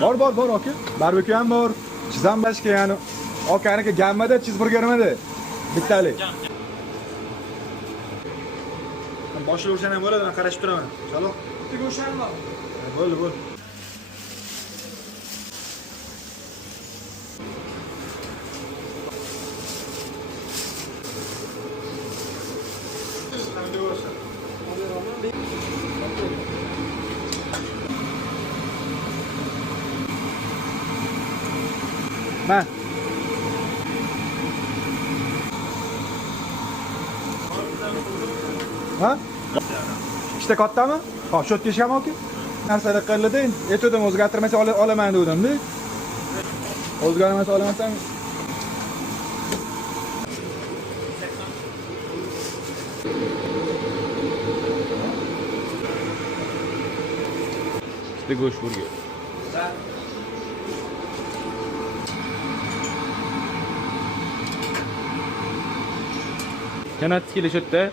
Bor aka. Barbekü ham bor. Chizam boshqa yani. Akaniki gammada cheeseburgermidi? Bittalik. Boshli o'shan ham bo'ladi, men qarashib turaman. Chaloq. Bitta go'sham bor. Bo'ldi. Ben. Ha? İşte katta mı? Ha, şu tesham oki. Narsada qildi, aytdim o'zgartirmasa olaman dedim-da. O'zgarmasa olamasam İşte go'sht burger. Kanat kelishadi.